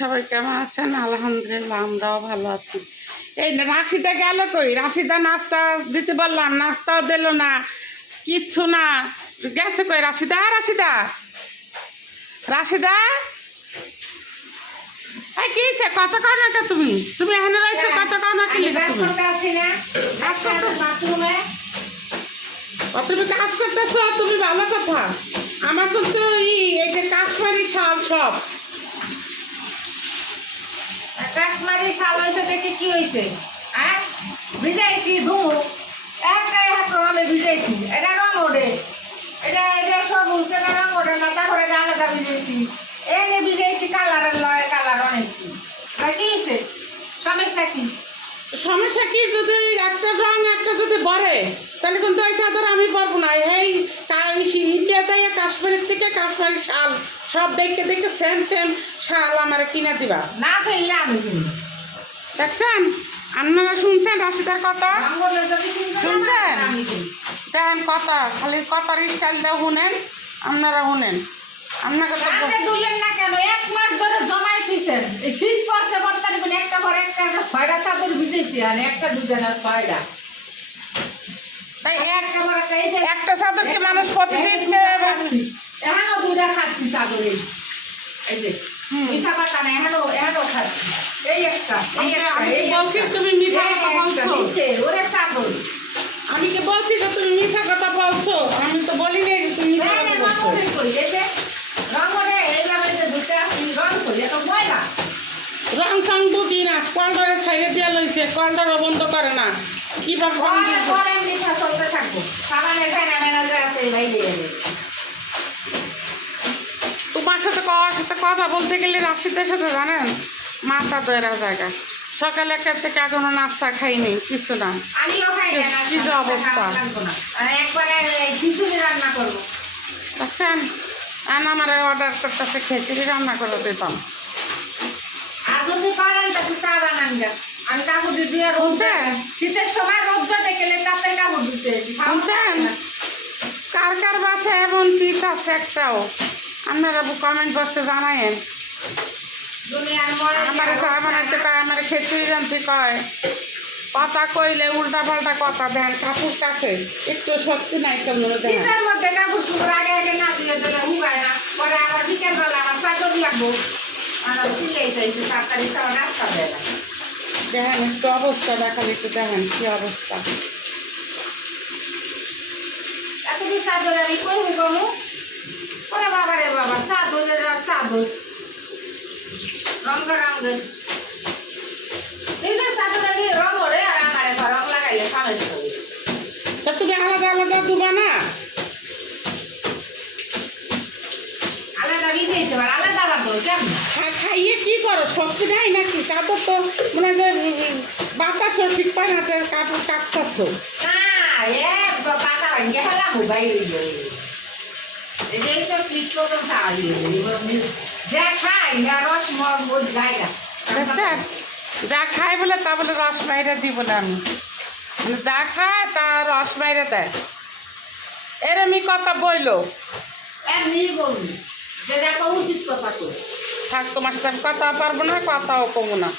সবাই কেমন আছেন? আলহামদুলিল্লাহ আমরাও ভালো আছি। এই রাশিদা গেল কই? রাশিদা নাস্তা দিতে বললাম, নাস্তাও দিল না, কিচ্ছু না। গেছে কই রাশিদা? রাশিদা, রাশিদা, এই কি হয়েছে? কত কাও না কে তুমি? তুমি এখানে রয়েছো কত কাও না কি? তুমি কাজ করতেছো? তুমি ভালো কথা। আমার কিন্তু এই যে কাশ্মীরি শাল সব কাশ্মীরি শাল হয়েছে দেখে কি হয়েছে? হ্যাঁ, ভিজাইছি ধুমু একটাই হাত রঙে ভিজাইছি। এটা রঙ ওঠে, এটা এটা সবুজ, এটা রঙ ওঠে না। তারপরে এটা আলাদা ভিজাইছি, এনে ভিজাইছি কালারের লয়, কালার অনেকছি। কি হয়েছে? সমস্যা কি? সমস্যা কি? যদি একটা রং একটা যদি বরে তাহলে কিন্তু এই চাদর আমি পারবো না। এই ইন্ডিয়াতে কাশ্মীরের থেকে কাশ্মীরি শাল সব দেখে দেখে সেম সেম শাল আমার কিনে দিবা। না ফেললে আমি কিনবো। দেখছেন? আপনারা শুনছেন রাশিদার কথা? শুনছেন? দেন কথা, খালি কথার স্টাইলটা শুনেন, আপনারা শুনেন। আপনাকে তো দুলেন না কেন? এক মাস ধরে জমাই দিয়েছেন। এই শীত পড়ছে বর্তানি মানে একটা পর একটা ছয়টা চাদর ভিজেছি, আর একটা দুটা না ছয়টা। তাই একটা চাদরকে মানুষ প্রতিদিন খাচ্ছি, এখনো দুটা খাচ্ছি চাদর। এই যে মিঠা পাতা না, এখনো খাচ্ছি। এই একটা বলছি তুমি মিঠা কথা বলছো। ওরে চাদর আমি কি বলছি যে তুমি মিথ্যা কথা বলছো? আমি তো বলি নাই যে তুমি মিথ্যা কথা বলছো। রং সং বুঝি না, কলটারে ছাইড়ে দিয়া লইছে, কলটারও বন্ধ করে না। কিভাবে তোমার সাথে কথা বলতে গেলে রাশিদের সাথে জানেন মাথা দয়েরা জায়গা। সকালে একটা থেকে এখনো নাস্তা খাইনি, কিছু না। কি যে অবস্থা দেখছেন? আমার অর্ডার করতেছে খিচুড়ি রান্না করে দিতাম। আমি কাপড় দিতে শীতের সময় রোদ গেলে কাপড় কাপড় দিতে। কার কার বাসায় এমন পিস আছে একটাও? আপনারা কমেন্ট বক্সে জানায়েন। আমার চা বানাইতে কয়, আমার খিচুড়ি রাঁধতে কয়, কথা কইলে উল্টা পাল্টা কথা দেন। কাপড় কাছে একটু শক্তি নাই কেমন। শীতের মধ্যে কাপড় চুপড় আগে আগে না দিলে দিলে হুগায় না, পরে আবার বিকেল বেলা আমার চাদর লাগবো। আমার সিলাই চাইছে তাড়াতাড়ি খাওয়া নাস্তা দেয় না। দেখেন একটু অবস্থা দেখালে, একটু দেখেন কি অবস্থা। এতদিন চাদর আমি কই হুগামু? ওরে বাবা রে বাবা, চাদরের আর চাদর রঙের রঙের নিজের চাদর আমি রঙ ওরে, আর আমার রং লাগাইলে সমস্যা হবে। তা তুমি আলাদা আলাদা দুবা না? আলাদা বিজেছে আলাদা লাগবে কেমন? খাইয়ে কি করো? শক্তি নাই নাকি? চাদর তো মানে বাতাসও ঠিক পায় না, কাপড় কাটতেছ না। পাতা ভাঙ্গে ফেলা মোবাইল এই তো ক্লিক করতে যা খাই না রস মজ যায় না। যা খায় বলে তা বলে রস বাইরে দিব না আমি, মানে যা খায় তা রস বাইরে দেয়, এরমই কথা বইলো। এমনি বলবি যে দেখো উচিত কথা তো থাক, তোমার সাথে কথা পারবো না, কথাও কমো না।